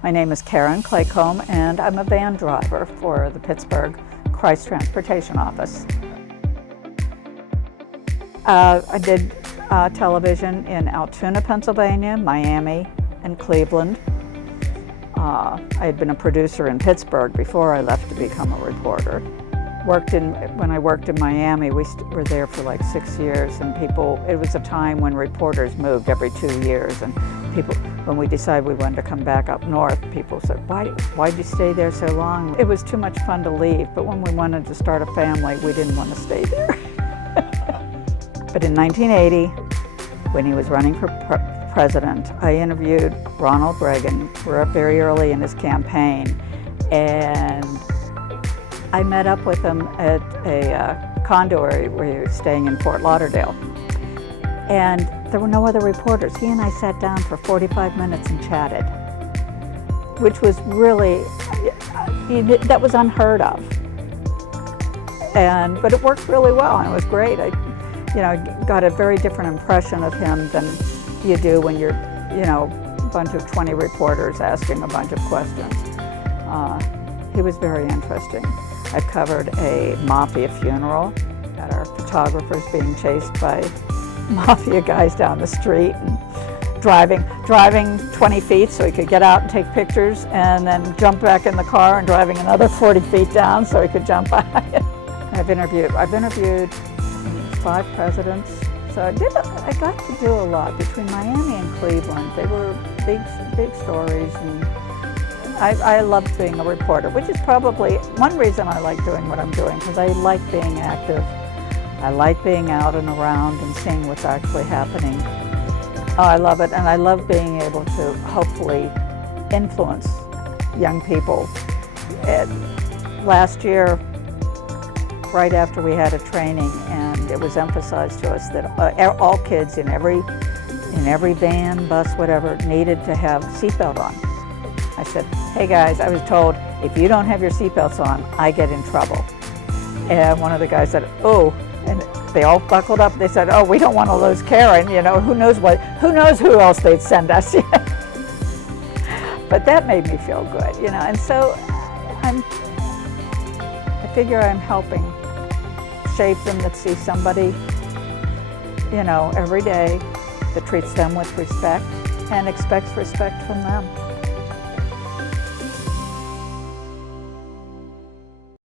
My name is Karen Claycomb, and I'm a van driver for the Pittsburgh Christ Transportation Office. I did television in Altoona, Pennsylvania, Miami, and Cleveland. I had been a producer in Pittsburgh before I left to become a reporter. When I worked in Miami, we were there for like 6 years, and it was a time when reporters moved every 2 years, and when we decided we wanted to come back up north, people said, why'd you stay there so long? It was too much fun to leave, but when we wanted to start a family, we didn't want to stay there. But in 1980, when he was running for president, I interviewed Ronald Reagan. We're up very early in his campaign, and I met up with him at a condo where he was staying in Fort Lauderdale. And there were no other reporters. He and I sat down for 45 minutes and chatted, which was really, that was unheard of. But it worked really well, and it was great. I got a very different impression of him than you do when you're, a bunch of 20 reporters asking a bunch of questions. He was very interesting. I covered a mafia funeral, had our photographers being chased by mafia guys down the street and driving 20 feet so he could get out and take pictures, and then jump back in the car and driving another 40 feet down so he could jump by it. I've interviewed 5 presidents, so I got to do a lot between Miami and Cleveland. They were big stories, and I loved being a reporter, which is probably one reason I like doing what I'm doing, because I like being active. I like being out and around and seeing what's actually happening. Oh, I love it, and I love being able to hopefully influence young people. Last year, right after we had a training, and it was emphasized to us that all kids in every van, bus, whatever, needed to have seatbelt on. I said, hey guys, I was told if you don't have your seatbelts on, I get in trouble. And one of the guys said, oh, and they all buckled up. They said, oh, we don't want to lose Karen, who knows who else they'd send us. But that made me feel good, and so I figure I'm helping shape them, that see somebody, every day that treats them with respect and expects respect from them.